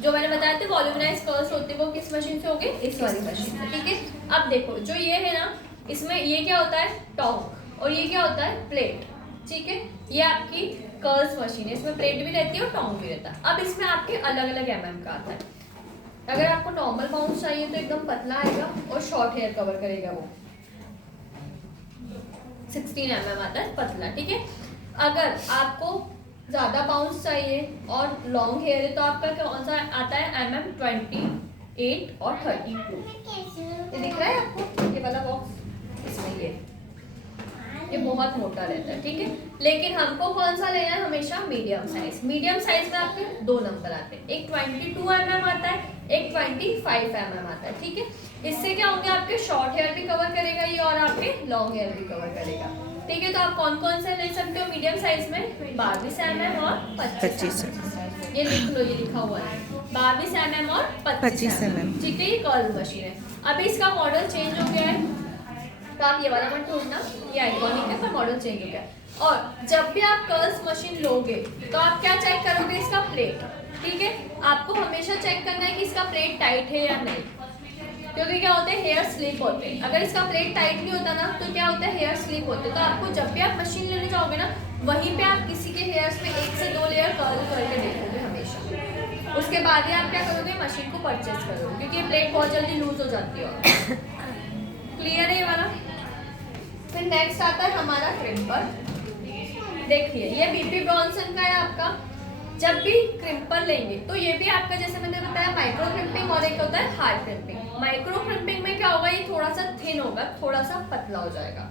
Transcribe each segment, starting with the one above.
जो मैंने बताया था वॉल्यूमनाइज कर्व्स होते हैं वो किस मशीन से होंगे, इस वाली मशीन से, ठीक है। अब देखो जो ये है ना, इसमें ये क्या होता है, टॉन्ग, और ये क्या होता है, प्लेट, ठीक है। ये आपकी कर्व्स मशीन है, इसमें प्लेट भी रहती है और टॉन्ग भी रहता है। अब इसमें आपके अलग अलग का आता है। अगर आपको नॉर्मल बाउंस चाहिए तो एकदम पतला आएगा और शॉर्ट हेयर कवर करेगा, वो 16 आता है पतला, ठीक है। अगर आपको ज्यादा बाउंस चाहिए और लॉन्ग हेयर है तो आपका कौन सा आता है, MM28 और 32। ये दिख रहा है आपको, ये वाला बॉक्स, इसमें ये बहुत मोटा रहता है, ठीक है। लेकिन हमको कौन सा लेना है, हमेशा मीडियम साइज। मीडियम साइज में आपके 2 नंबर आते हैं, एक 22 आता है, एक 25 आता है, ठीक है। इससे क्या होंगे, आपके शॉर्ट हेयर भी कवर करेगा ये और आपके लॉन्ग हेयर भी कवर करेगा, ठीक है। तो आप कौन कौन से ले सकते हो मीडियम साइज में, 22 और 25 ये लिख लो, ये लिखा हुआ है 22 और 25 ठीक है। ये कर्ल मशीन है। अभी इसका मॉडल चेंज हो गया है, तो आप ये वाला मत ढूंढना, ये आइकॉनिक है पर मॉडल चेंज हो गया। और जब भी आप कर्ल्स मशीन लोगे तो आप क्या चेक करोगे, इसका प्लेट, ठीक है। आपको हमेशा चेक करना है कि इसका प्लेट टाइट है या नहीं, क्योंकि क्या होता है, हेयर स्लिप होते हैं। अगर इसका प्लेट टाइट नहीं होता ना तो क्या होता है, हेयर स्लिप होते हैं। तो आपको जब भी आप मशीन लेने जाओगे ना, वहीं पे आप किसी के हेयर्स में 1 से 2 लेयर कर्ल करके देखोगे हमेशा। उसके बाद ही आप क्या करोगे, मशीन को परचेज करोगे, क्योंकि ये प्लेट बहुत जल्दी लूज हो जाती है। क्लियर है ये वाला। फिर नेक्स्ट आता है हमारा क्रिम्पर। देखिए ये बीपी ब्रॉन्सन का है आपका। जब भी क्रिम्पर लेंगे तो ये भी आपका, जैसे मैंने बताया, माइक्रो क्रिम्पिंग और एक होता है हार्ड क्रिम्पिंग। माइक्रो क्रिम्पिंग में क्या होगा, ये थोड़ा सा थिन होगा, थोड़ा सा पतला हो जाएगा,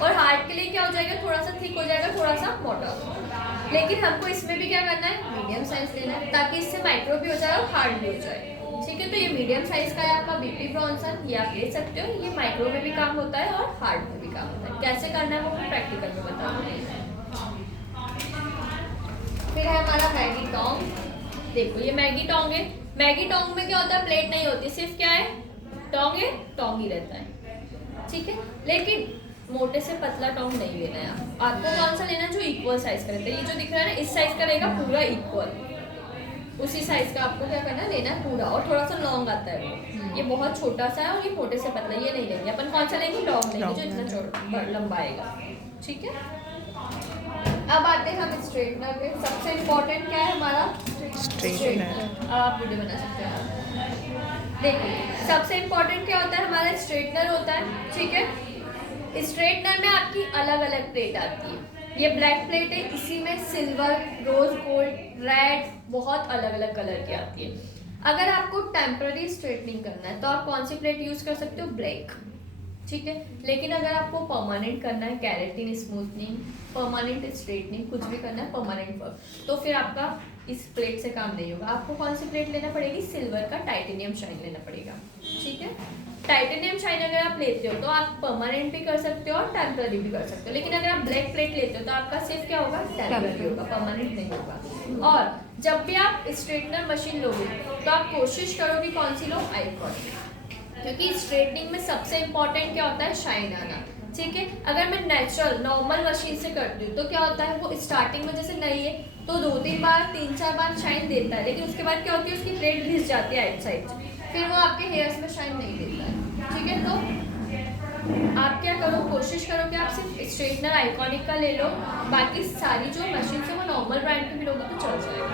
और हार्ड के लिए क्या हो जाएगा, थोड़ा सा थिक हो जाएगा, थोड़ा सा मोटा हो जाएगा। लेकिन हमको इसमें भी क्या करना है, मीडियम साइज लेना है, ताकि इससे माइक्रो भी हो जाए और हार्ड भी हो जाए, ठीक है। तो ये मीडियम साइज का है आपका बीपी ब्रॉन्सन, ये आप ले सकते हो। ये माइक्रो में भी काम होता है और हार्ड में भी काम होता है। कैसे करना है वो मैं प्रैक्टिकल में बता दूंगी। फिर है हमारा मैगी टोंग। देखो ये मैगी टोंग है। मैगी टोंग में क्या होता है, प्लेट नहीं होती, सिर्फ क्या है, टोंग है, टोंग ही रहता है, ठीक है। लेकिन मोटे से पतला टोंग नहीं लेना है आपको। कौन सा लेना है, जो इक्वल साइज का रहता है। ये जो दिख रहा है ना, इस साइज का रहेगा पूरा इक्वल, उसी साइज का आपको क्या करना है, लेना है पूरा। और थोड़ा सा लॉन्ग आता है वो, ये बहुत छोटा सा है और ये मोटे से पतला, ये नहीं लेंगे अपन। कौन सा लेंगे, लॉन्ग लेंगे, जो इतना छोटा लंबा आएगा, ठीक है। अब आते हैं हम स्ट्रेटनर पे। सबसे इम्पोर्टेंट क्या है हमारा, स्ट्रेटनर। आप वीडियो बना सकते हैं। देखिए सबसे इम्पोर्टेंट क्या होता है, हमारा स्ट्रेटनर होता है, ठीक है। स्ट्रेटनर में आपकी अलग अलग प्लेट आती है। ये ब्लैक प्लेट है, इसी में सिल्वर, रोज गोल्ड, रेड, बहुत अलग अलग कलर की आती है। अगर आपको टेम्पररी स्ट्रेटनिंग करना है तो आप कौन सी प्लेट यूज कर सकते हो, ब्लैक, ठीक है। लेकिन अगर आपको परमानेंट करना है, कैरेटिन स्मूथनिंग, परमानेंट स्ट्रेटनिंग, कुछ भी करना है परमानेंट वर्क, तो फिर आपका इस प्लेट से काम नहीं होगा। आपको कौन सी प्लेट लेना पड़ेगी, सिल्वर का टाइटेनियम शाइन लेना पड़ेगा, ठीक है। टाइटेनियम शाइन अगर आप लेते हो तो आप परमानेंट भी कर सकते हो और टेम्पररी भी कर सकते हो। लेकिन अगर आप ब्लैक प्लेट लेते हो तो आपका सिर्फ क्या होगा, टेम्पररी होगा, परमानेंट नहीं होगा। और जब भी आप स्ट्रेटनर मशीन लोगे तो आप कोशिश करो कि कौन सी लो, आइकॉनिक, क्योंकि स्ट्रेटनिंग में सबसे इम्पोर्टेंट क्या होता है, शाइन आना, ठीक है। अगर मैं नेचुरल नॉर्मल मशीन से करती हूँ तो क्या होता है, वो स्टार्टिंग में जैसे नहीं है तो 2-3 बार 3-4 बार शाइन देता है, लेकिन उसके बाद क्या होती है, उसकी प्लेट घिस जाती है आइट साइड, फिर वो आपके हेयर्स में शाइन नहीं देता है, ठीक है। तो आप क्या करो, कोशिश करो कि आप सिर्फ स्ट्रेटनर आइकॉनिक का ले लो, बाकी सारी जो मशीन है वो नॉर्मल ब्रांड की भी लोगे तो चल जाएगा,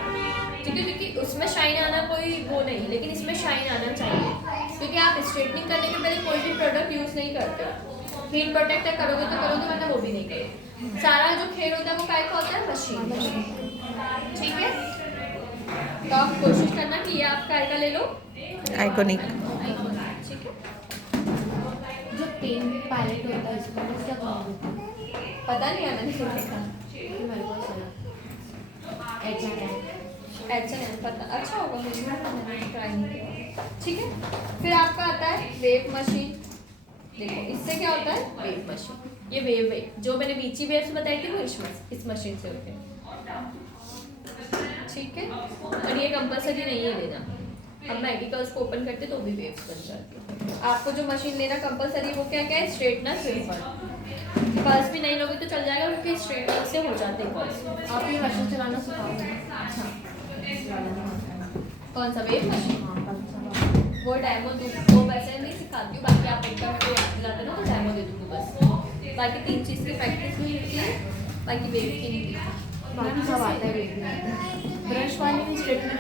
ठीक है। क्योंकि उसमें शाइन आना कोई वो नहीं, लेकिन इसमें शाइन आना चाहिए, क्योंकि आप स्ट्रेटनिंग करने के पहले कोई भी प्रोडक्ट यूज नहीं करते हो। हीट प्रोटेक्टर करोगे तो करोगे, वरना वो भी नहीं करोगे। सारा जो खेल होता है वो काय का होता है, मशीन, ठीक है। तो आप कोशिश करना कि ये आप काय का ले लो, आइकॉनिक, ठीक है। जो पेन पैलेट होता है इसका क्या काम होता है, पता नहीं है, मैंने नहीं देखा, मेरे पास है अच्छा नहीं पता, अच्छा होगा, मैंने ट्राई नहीं किया, ठीक है। फिर आपका आता है वेव मशीन। देखो इससे क्या होता है, वेव मशीन, ये वेव है जो मैंने बीची वेव्स बताई थी वो इस मशीन से होते हैं, ठीक है। और ये कंपलसरी नहीं है लेना, हम मैगी का उसको ओपन करते तो भी वेव्स बन जाती है। आपको जो मशीन लेना कंपलसरी वो क्या क्या है, स्ट्रेटनर, क्रिम्पर। पर्स भी नहीं लोगे तो चल जाएगा, क्योंकि स्ट्रेटनर से हो जाते हैं पर्स। आप ये मशीन चलाना सिखाओगे, अच्छा कौन सा वेव मशीन? हाँ बाकी सब आता है। वो डेमो दो वैसे नहीं सिखाती हूँ, बाकी आप एक बार मेरे को याद दिलाते ना तो डेमो दे दूँगी बस। बाकी 3 चीज़ की प्रैक्टिस हुई होती है, बाकी वेव की नहीं हुई। बाकी सब आता है वेव में। ब्रश वाली स्ट्रेटनर